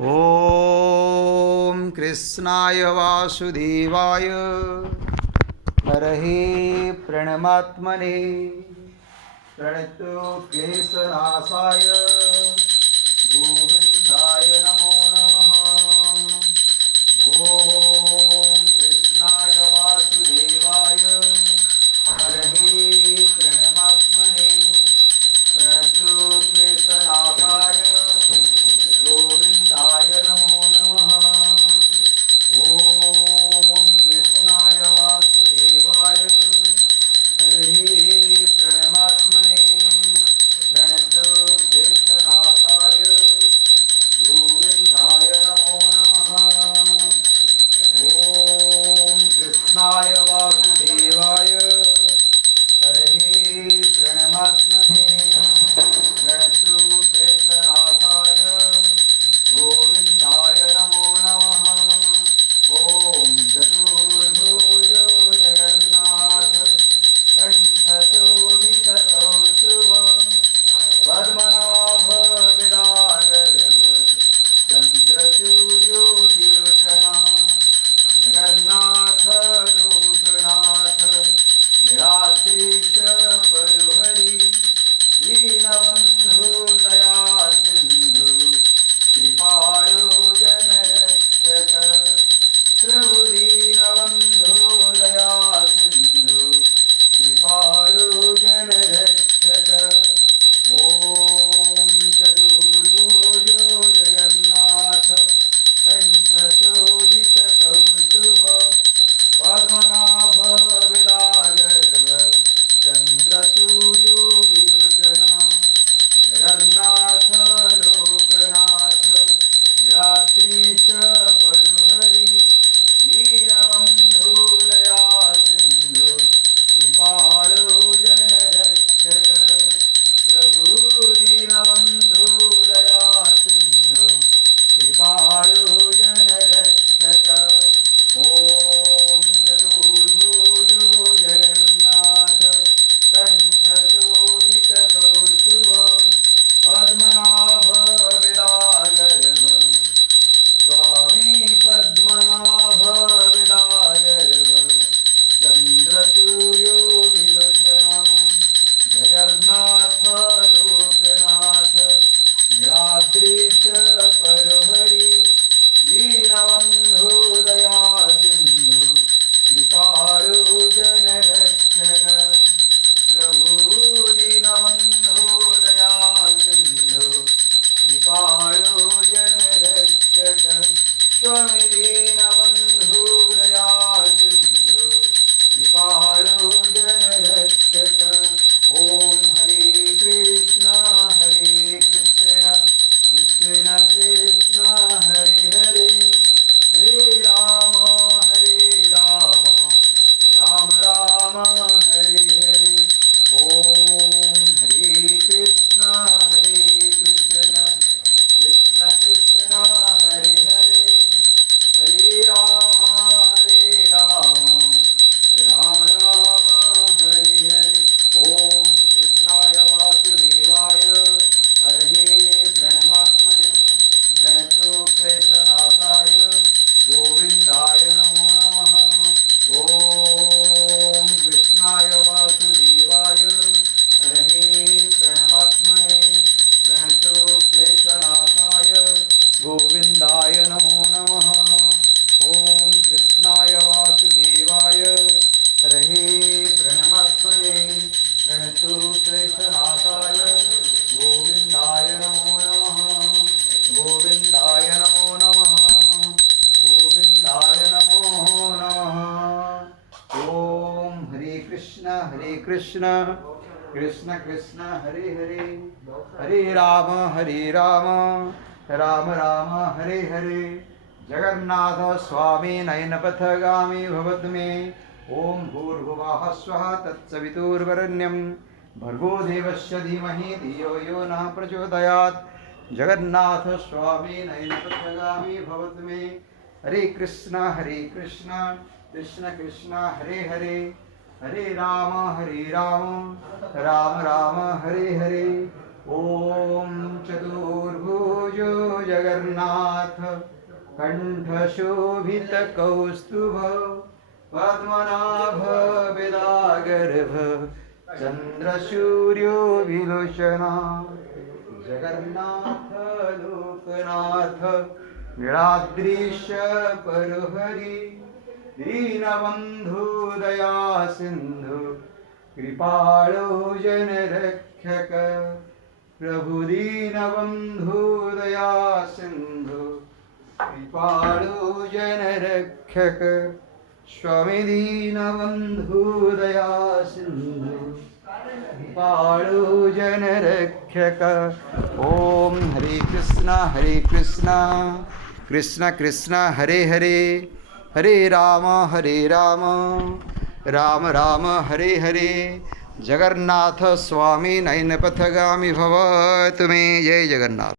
ॐ कृष्णाय वासुदेवाय हरहे प्रणमात्मने प्रणतो क्लेशनाशाय गोविन्दाय नमो नमः। ॐ कृष्णाय वासुदेवाय हरहे प्रणमात्मने प्रणतो क्लेशनाशाय गोविन्दाय नमो नमः। ॐ कृष्णाय वासुदेवाय हरहे प्रणमात्मने प्रणतो क्लेशनाशाय गोविन्दाय नमो नमः। ॐ कृष्णाय वासुदेवाय हरहे प्रणमात्मने प्रणतो क्लेशनाशाय गोविन्दाय नमो नमः। ॐ चतुर्भुज जगन्नाथ कण्ठशोभितकौस्तुभ पद्मनाभ विराजर चन्द्रसूर्यो विलोचना जगन्नाथ लोकनाथ निराश्रीष परुहरि दीनबन्धु दया सिन्धु कृपाळु जनरक्षक प्रभु दीनबन्धु दया सिन्धु कृपाळु जनरक्षक। ॐ चतुर्भुज जगन्नाथ कण्ठशोभितकौस्तुभ पद्मनाभ विराजर चन्द्रसूर्यो विलोचना जगन्नाथ लोकनाथ निराश्रीष परुहरि दीनबन्धु दया सिन्धु कृपाळु जनरक्षक प्रभु दीनबन्धु दया सिन्धु कृपाळु जनरक्षक। ॐ चतुर्भुज जगन्नाथ कण्ठशोभितकौस्तुभ पद्मनाभ विराजर स्वामी पद्मनाभ विराजर चन्द्रसूर्यो विलोचना जगन्नाथ लोकनाथ निराद्रीश परुहरि दीनबन्धु दया सिन्धु कृपाळु जनरक्षक प्रभु दीनबन्धु दया सिन्धु कृपाळु जनरक्षक स्वामी दीनबन्धु दया सिन्धु कृपाळु जनरक्षक। ॐ हरे कृष्ण कृष्ण कृष्ण हरे हरे हरे राम राम राम हरे हरे। ॐ हरे कृष्ण कृष्ण कृष्ण हरे हरे हरे राम राम राम हरे हरे। ॐ कृष्णाय वासुदेवाय हरहे प्रणमात्मने प्रणतो क्लेशनाशाय गोविन्दाय नमो नमः। ॐ कृष्णाय वासुदेवाय हरहे प्रणमात्मने प्रणतो क्लेशनाशाय गोविन्दाय नमो नमः। ॐ कृष्णाय वासुदेवाय हरहे प्रणमात्मने प्रणतो क्लेशनाशाय गोविन्दाय नमो नमः। गोविन्दाय नमो नमः गोविन्दाय नमो नमः। ॐ हरे कृष्ण कृष्ण कृष्ण हरे हरे हरे राम राम राम हरे हरे। जगन्नाथ स्वामी नयनपथगामी भवतु मे। ॐ भूर्भुवः स्वः तत्सवितुर्वरेण्यं भर्गो देवस्य धीमहि धियो यो नः प्रचोदयात्। जगन्नाथ स्वामी नयनपथगामी भवतु मे। हरे कृष्ण कृष्ण कृष्ण हरे हरे हरे राम राम राम हरे हरे। ॐ चतुर्भुजो जगन्नाथ कण्ठशोभितकौस्तुभ पद्मनाभ वेदागर्भ चन्द्रसूर्यो विलोचना जगन्नाथ लोकनाथ नीलाद्रीश परुहरि दीनबन्धु दया सिन्धु कृपाळो जनरक्षक प्रभु दीनबन्धु दया सिन्धु कृपाळो जनरक्षक स्वामी दीनबन्धु दया सिन्धु कृपाळो जनरक्षक ओम हरे कृष्णा कृष्ण कृष्ण हरे हरे हरे राम राम राम हरे हरे जगन्नाथ स्वामी नयनपथगामी भव तुम्हें जय जगन्नाथ।